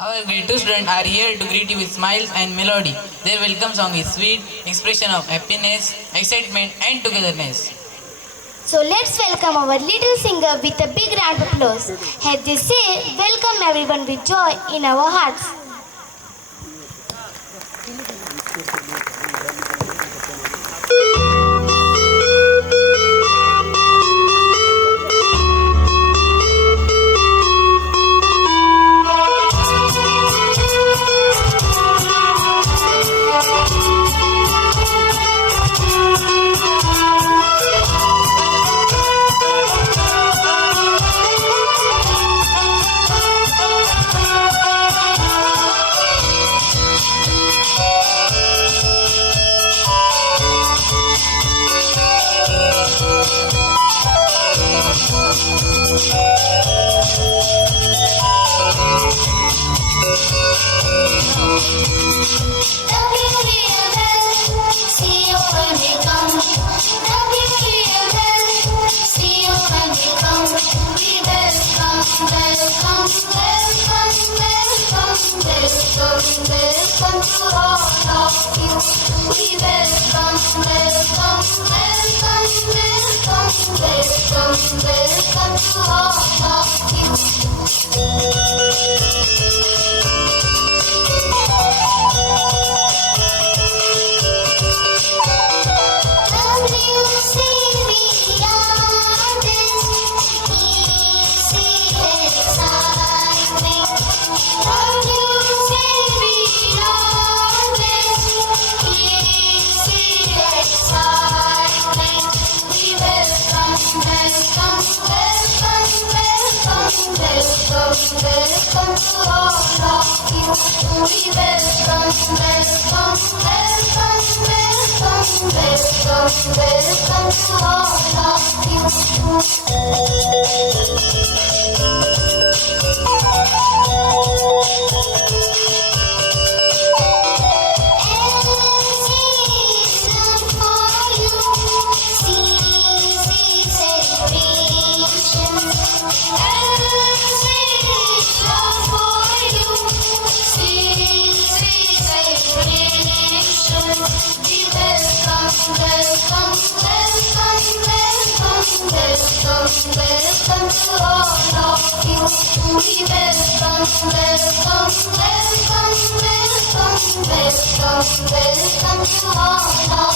Our grade 2 students are here to greet you with smiles and melody. Their welcome song is sweet, expression of happiness, excitement and togetherness. So let's welcome our little singer with a big round of applause. As they say, welcome everyone with joy in our hearts. Welcome to all of you. We welcome, welcome, welcome, welcome, welcome, welcome to all of Welcome to all of you. We welcome, welcome, welcome, welcome, welcome, welcome to all of you. We welcome, welcome, welcome, welcome, welcome to all of Welcome to all of you. We welcome, welcome, welcome, welcome, welcome to all of